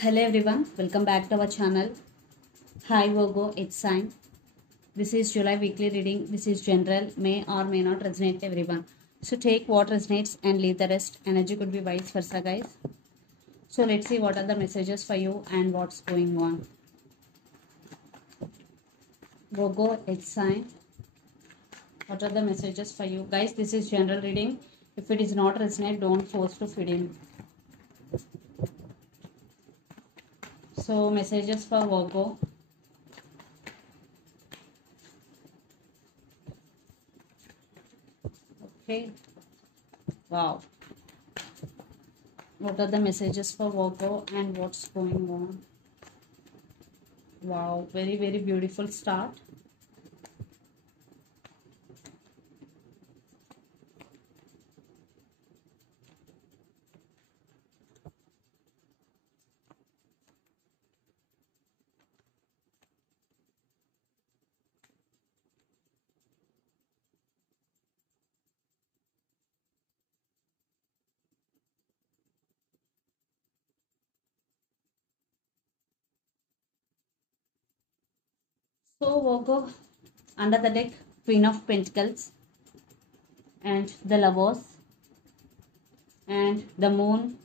Hello everyone, welcome back to our channel. Hi Virgo, it's sign. This is July weekly reading. This is general, may or may not resonate everyone. So take what resonates and leave the rest. Energy could be vice versa, guys. So let's see what are the messages for you and what's going on. Virgo, it's sign. What are the messages for you? Guys, this is general reading. If it is not resonate, don't force to fit in. So messages for Virgo. Okay. Wow. What are the messages for Virgo and what's going on? Wow. Very, very beautiful start. So Virgo, under the deck, Queen of Pentacles and the Lovers and the Moon,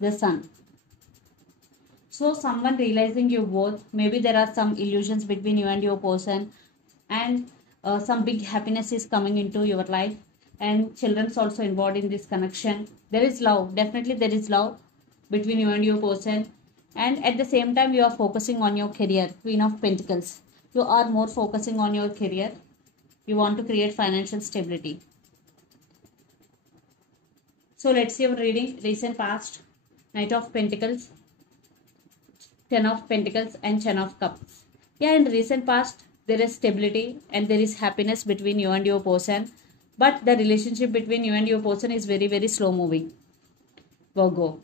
the Sun. So someone realizing you both, maybe there are some illusions between you and your person, and some big happiness is coming into your life, and children's also involved in this connection. There is love, definitely there is love between you and your person, and at the same time you are focusing on your career. Queen of Pentacles, you are more focusing on your career. You want to create financial stability. So let's see our reading. Recent past, Knight of Pentacles, Ten of Pentacles and Ten of Cups. Yeah, in recent past there is stability and there is happiness between you and your person, but the relationship between you and your person is very, very slow moving, Virgo.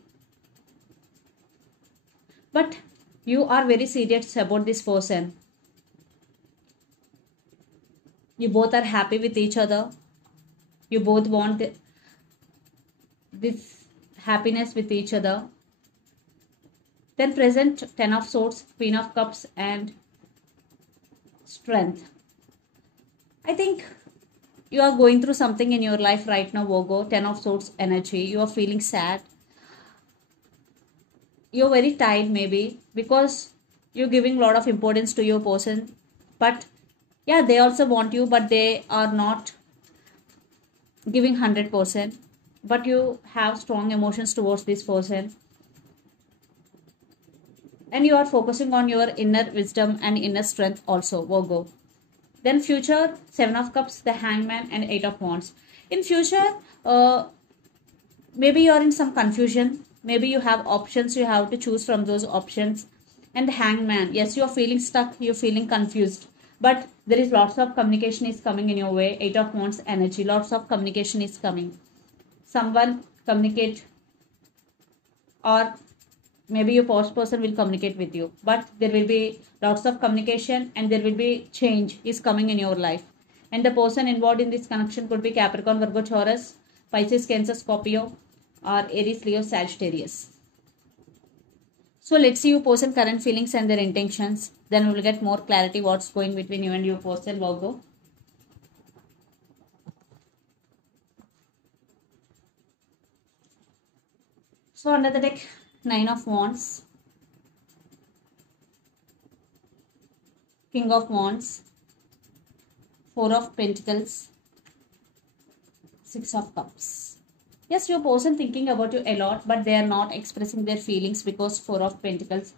But you are very serious about this person. You both are happy with each other. You both want this happiness with each other. Then present Ten of Swords, Queen of Cups and Strength. I think you are going through something in your life right now, Virgo. Ten of Swords energy. You are feeling sad. You're very tired maybe because you're giving a lot of importance to your person. But yeah, they also want you, but they are not giving 100%. But you have strong emotions towards this person. And you are focusing on your inner wisdom and inner strength also, Virgo. Then future, Seven of Cups, the Hangman and Eight of Wands. In future, maybe you are in some confusion. Maybe you have options. You have to choose from those options. And the Hangman, yes, you are feeling stuck. You're feeling confused. But there is lots of communication is coming in your way. Eight of Wands energy. Lots of communication is coming. Someone communicate, or maybe your post person will communicate with you, but there will be lots of communication and there will be change is coming in your life. And the person involved in this connection could be Capricorn, Virgo, Taurus, Pisces, Cancer, Scorpio, or Aries, Leo, Sagittarius. So let's see your person current feelings and their intentions. Then we will get more clarity what's going between you and your person, Virgo. So under the deck, Nine of Wands, King of Wands, Four of Pentacles, Six of Cups. Yes, your person thinking about you a lot, but they are not expressing their feelings because Four of Pentacles,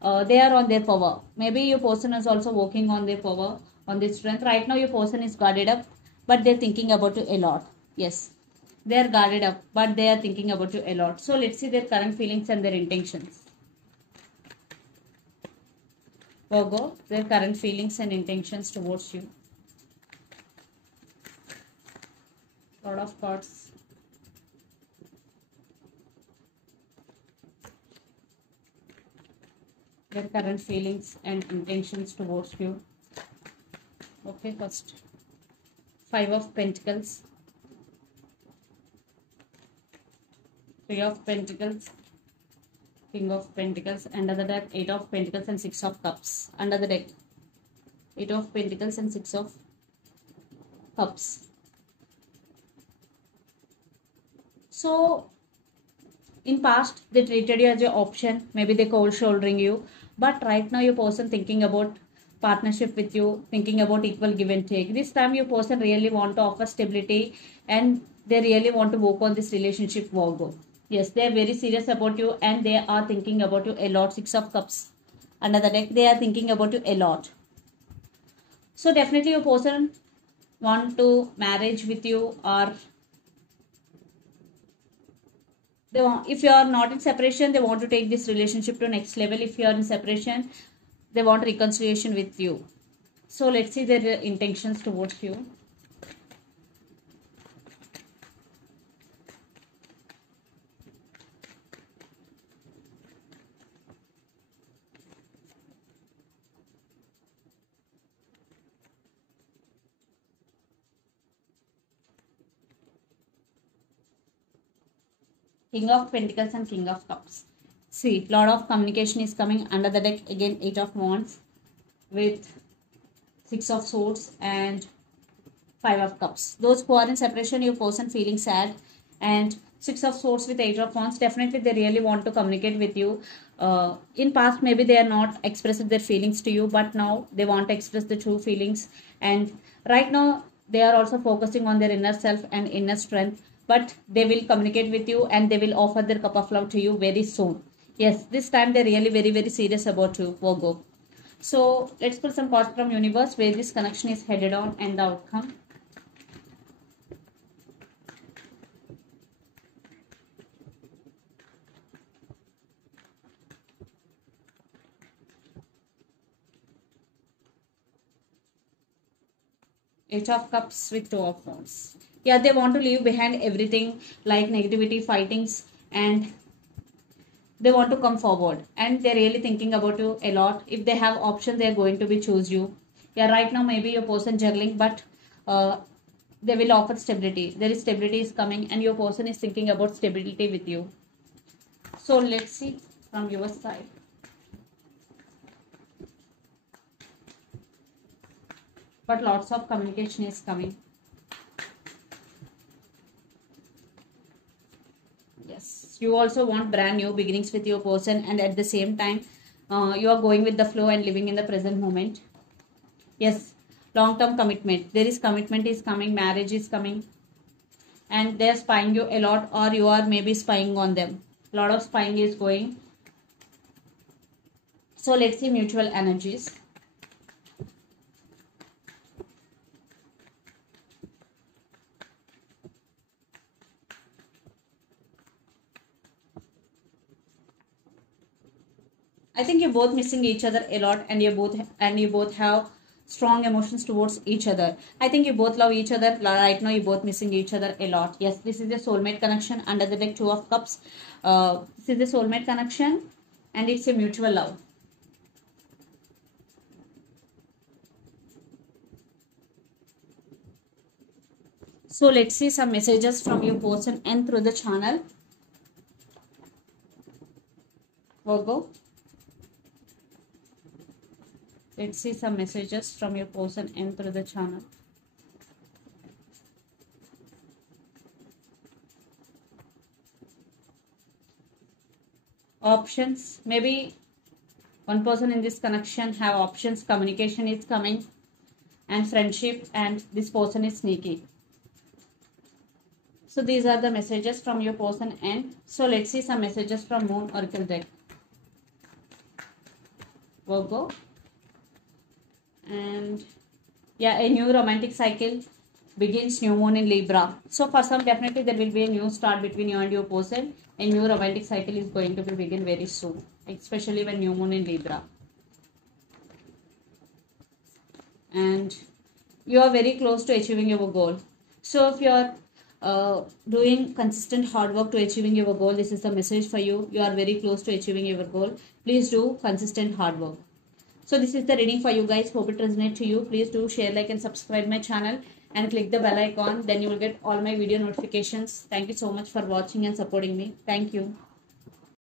they are on their power. Maybe your person is also working on their power, on their strength. Right now your person is guarded up, but they're thinking about you a lot. Yes, they are guarded up, but they are thinking about you a lot. So let's see their current feelings and their intentions. Virgo, their current feelings and intentions towards you. Lot of cards. Their current feelings and intentions towards you. Okay, first Five of Pentacles, Three of Pentacles, King of Pentacles. Under the deck, 8 of Pentacles and 6 of Cups. Under the deck, 8 of Pentacles and 6 of Cups. So, in past, they treated you as your option. Maybe they cold shouldering you. But right now, your person thinking about partnership with you, thinking about equal give and take. This time, your person really want to offer stability and they really want to work on this relationship, Virgo. Yes, they are very serious about you and they are thinking about you a lot. 6 of Cups. Under the deck, they are thinking about you a lot. So, definitely, your person want to marriage with you, or they want, if you are not in separation, they want to take this relationship to next level. If you are in separation, they want reconciliation with you. So let's see their intentions towards you. King of Pentacles and King of Cups. See, lot of communication is coming. Under the deck, again, 8 of Wands with 6 of Swords and 5 of Cups. Those who are in separation, your person feeling sad, and 6 of Swords with 8 of Wands, definitely they really want to communicate with you. In past, maybe they are not expressing their feelings to you, but now they want to express the true feelings. And right now, they are also focusing on their inner self and inner strength. But they will communicate with you and they will offer their cup of love to you very soon. Yes, this time they're really very, very serious about you, Virgo. So, let's pull some cards from universe where this connection is headed on and the outcome. Eight of Cups with 2 of Wands. Yeah, they want to leave behind everything like negativity, fightings, and they want to come forward. And they're really thinking about you a lot. If they have options, they're going to be choose you. Yeah, right now maybe your person juggling, but they will offer stability. There is stability is coming and your person is thinking about stability with you. So let's see from your side. But lots of communication is coming. Yes, you also want brand new beginnings with your person, and at the same time, you are going with the flow and living in the present moment. Yes, long-term commitment. There is commitment is coming, marriage is coming, and they are spying you a lot, or you are maybe spying on them. A lot of spying is going. So let's see mutual energies. I think you're both missing each other a lot, and you both have strong emotions towards each other. I think you both love each other. Right now, you're both missing each other a lot. Yes, this is the soulmate connection. Under the deck, 2 of Cups. This is the soulmate connection, and it's a mutual love. So let's see some messages from your person and through the channel. Virgo. Let's see some messages from your person and through the channel. Options. Maybe one person in this connection have options. Communication is coming. And friendship. And this person is sneaky. So these are the messages from your person and. So let's see some messages from Moon Oracle deck. Virgo. And yeah, a new romantic cycle begins, new moon in Libra. So for some, definitely there will be a new start between you and your person. A new romantic cycle is going to be begin very soon, especially when new moon in Libra. And you are very close to achieving your goal. So if you are doing consistent hard work to achieving your goal, this is the message for you. You are very close to achieving your goal. Please do consistent hard work. So this is the reading for you guys. Hope it resonates to you. Please do share, like and subscribe my channel and click the bell icon. Then you will get all my video notifications. Thank you so much for watching and supporting me. Thank you.